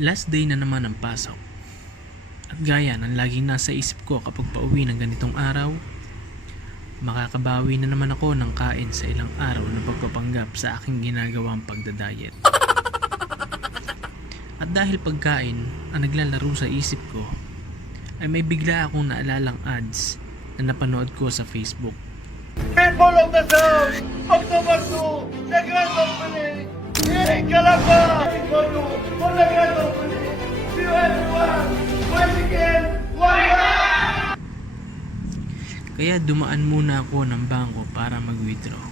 Last day na naman ang pasok. At gaya ng laging nasa isip ko kapag pauwi ng ganitong araw, makakabawi na naman ako ng kain sa ilang araw na pagpapanggap sa aking ginagawang pagdadayet. At dahil pagkain ang naglalaro sa isip ko, ay may bigla akong naalalang ads na napanood ko sa Facebook. People of the South, October 2, the grand opening in Calamba. For the grand opening, see you everyone. Once again, one. Kaya dumaan muna ako ng bangko para mag-withdraw.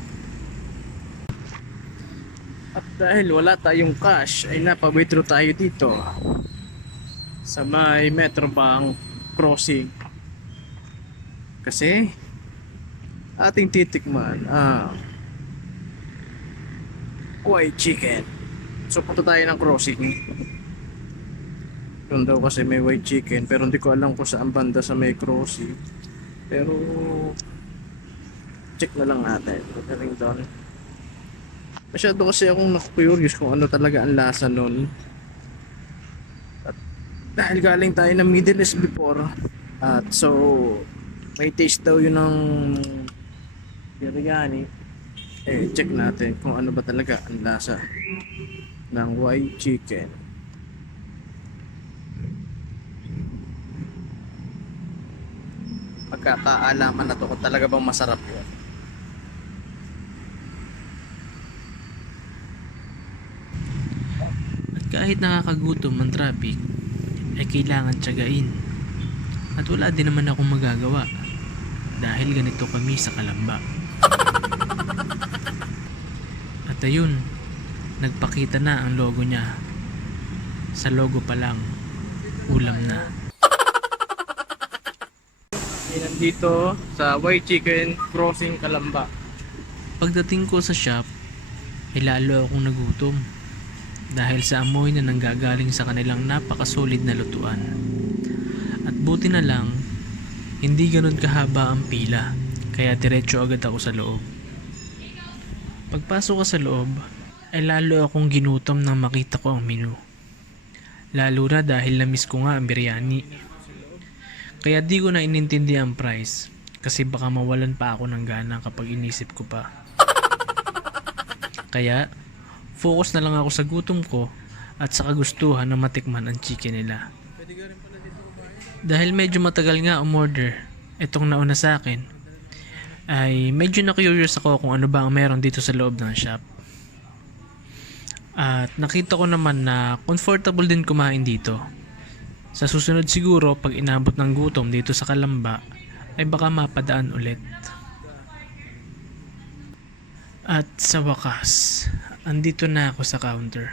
At dahil wala tayong cash, ay napag-withdraw tayo dito sa may Metrobank crossing. Kasi ating titikman white chicken. So punta tayo ng crossing. Doon daw kasi may white chicken, pero hindi ko alam kung saan banda sa may crossing. Pero check na lang natin. Magaling doon. Masyado kasi akong na-curious kung ano talaga ang lasa nun. At dahil galing tayo ng Middle East before, at so may taste daw yun ng biryani. Check natin kung ano ba talaga ang lasa ng white chicken. Pagkakaalaman na to kung talaga bang masarap yun. At kahit nakakagutom ang traffic, ay kailangan tiyagain. At wala din naman akong magagawa dahil ganito kami sa Calamba. At ayun, nagpakita na ang logo niya. Sa logo pa lang, ulam na. Nandito sa White Chicken Crossing Calamba. Pagdating ko sa shop, ay lalo akong nagutom dahil sa amoy na nanggagaling sa kanilang napakasolid na lutuan. At buti na lang, hindi ganun kahaba ang pila, kaya diretso agad ako sa loob. Pagpasok ko sa loob, ay lalo akong ginutom nang makita ko ang menu. Lalo na dahil na-miss ko nga ang biryani. Kaya di ko na inintindi ang price kasi baka mawalan pa ako ng gana kapag inisip ko pa. Kaya focus na lang ako sa gutom ko at sa kagustuhan na matikman ang chicken nila. Dahil medyo matagal nga umorder itong nauna sa akin, ay medyo na-curious ako kung ano ba ang meron dito sa loob ng shop. At nakita ko naman na comfortable din kumain dito. Sa susunod siguro pag inabot ng gutom dito sa Calamba ay baka mapadaan ulit. At sa wakas, andito na ako sa counter.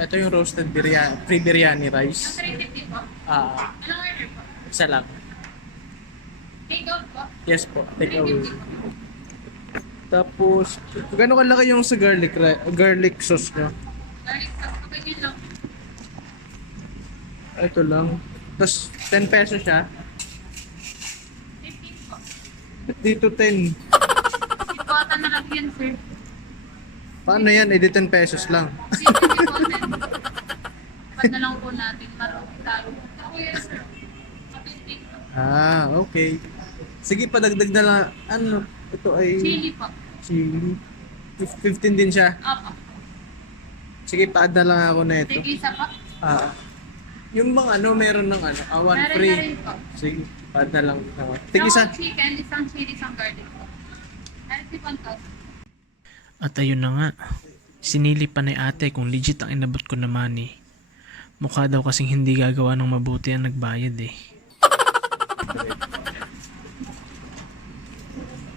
Ito yung roasted biryani, free biryani rice. Isa lang. Yes po, take away. Tapos, gano'n kalaki yung sa garlic sauce nyo? Ito lang. Tapos 10 pesos siya. 15 po. Dito 10. Ipota na lang yan, sir. Paano yan? 10 pesos lang. Dito po, sir. Pad na lang po natin. Marami tayo. Ako yan, sir. 15 po. Okay. Sige, padagdag na lang. Ano? Ito ay Chili po. chili. 15 din siya. Opo. Sige, pa-add na lang ako na ito. Sige, isa po. Yung mga meron ng one Meron free. na rin po. Sige, pa-add na lang. Tigisa. Isang chicken, isang chili, isang garlic po. Ano si Pantos? At ayun na nga, sinilip pa ni ate kung legit ang inabot ko na money. Mukha daw kasing hindi gagawa ng mabuti ang nagbayad eh.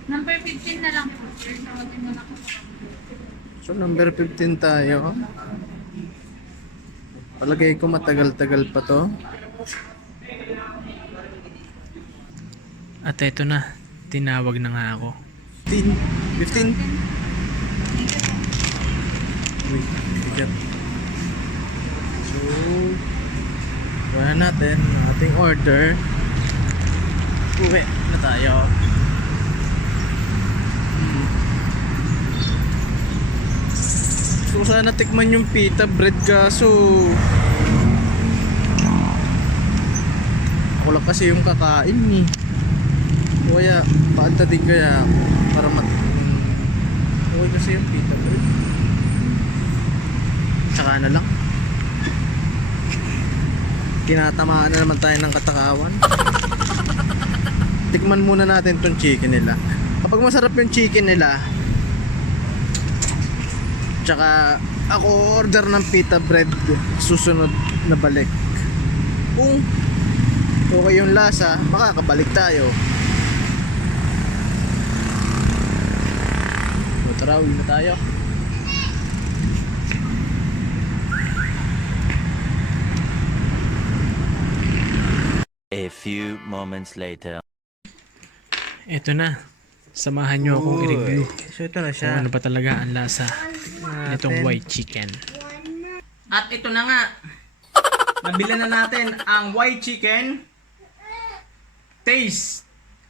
Number 15 na lang po, sir. Tawagin mo na po. So number 15 tayo. Palagay ko matagal-tagal pa to. At eto na, tinawag na nga ako. 15? 15? Uy, bigat. So, wala natin ang ating order. Uwi na tayo. ko sana tikman yung pita bread kaso ako lang kasi yung kakain eh. O kaya paanta din kaya para okay kasi yung pita bread. Tsaka na lang. Tinatamaan na naman tayo ng katakawan. Tikman muna natin tong chicken nila. Kapag masarap yung chicken nila, tsaka ako order ng pita bread susunod na balik. Kung okay yung lasa, makakabalik tayo. So, tara, uwi na tayo. A few moments later. Eto na. Samahan nyo akong i-review So ito na kung siya. ano ba talaga ang lasa nitong white chicken. At ito na nga. Nabili na natin ang white chicken. Taste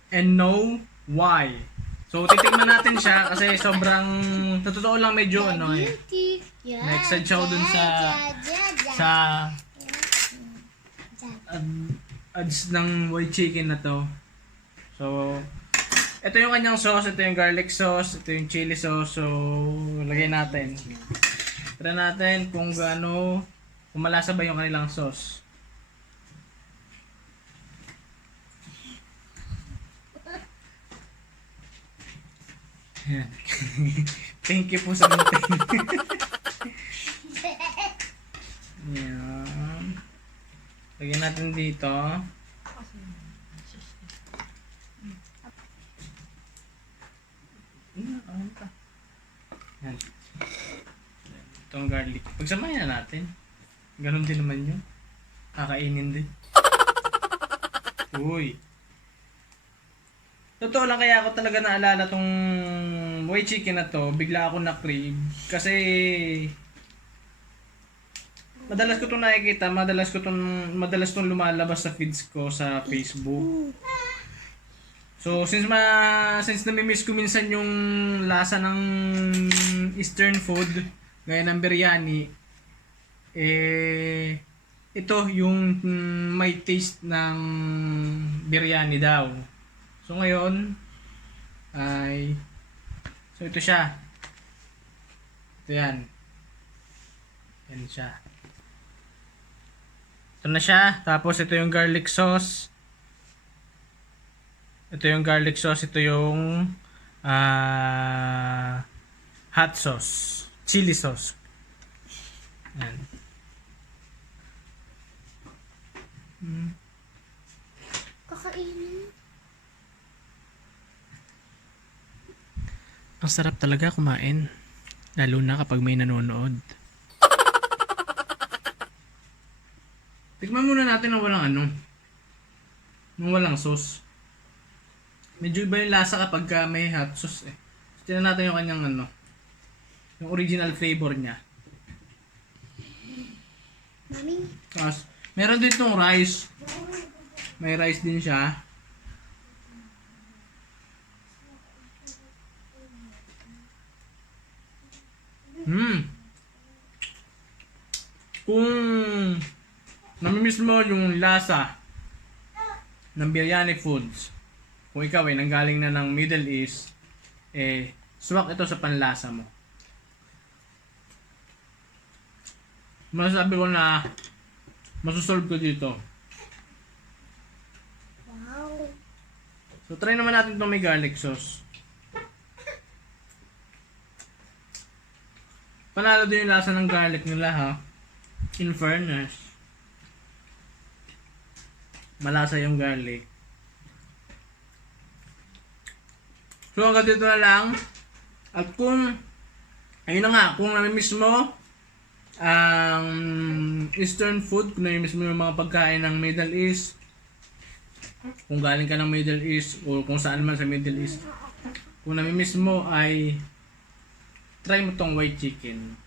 and know why. So titikman natin siya kasi sobrang sa totoo lang medyo ano eh. Na-excite siya ako dun sa ads ng white chicken na to. So ito yung kanyang sauce, ito yung garlic sauce, ito yung chili sauce. So lagay natin. Try natin kung gaano, kung malasa ba yung kanilang sauce. Yan. Thank you po sa natin. Yan. Lagyan natin dito. Yan. Itong garlic. Pagsamahin na natin. Ganon din naman yun. Kakainin din. Uy. Totoo lang kaya ako talaga naalala tong white chicken na to. Bigla ako na-crave. Kasi madalas ko itong nakikita. Madalas itong lumalabas sa feeds ko sa Facebook. So since namimiss ko minsan yung lasa ng Eastern food, gaya ng biryani, ito yung may taste ng biryani daw. So ngayon so ito siya. Ito yan. Yan siya. Ito na siya. Tapos ito yung garlic sauce. Ito yung garlic sauce, ito yung hot sauce, chili sauce. Yan. Kakainin. Ang sarap talaga kumain. Lalo na kapag may nanonood. Tikman muna natin ng walang ng walang sauce. Medyo iba yung lasa kapag may hot sauce eh. So, tingnan natin yung kanyang yung original flavor niya. Mami. Tapos, meron din itong rice. May rice din siya. Kung namimiss mo yung lasa ng biryani foods, kung ikaw ay nanggaling na ng Middle East, swak ito sa panlasa mo. Masasabi ko na masusolve ko dito. Wow. So try naman natin itong may garlic sauce. Panalo din yung lasa ng garlic nila ha. In fairness. Malasa yung garlic. So hanggang dito na lang. At kung ayun na nga, kung namimiss mo ang Eastern food, kung namimiss mo yung mga pagkain ng Middle East, kung galing ka ng Middle East o kung saan man sa Middle East, kung namimiss mo ay try mo tong white chicken.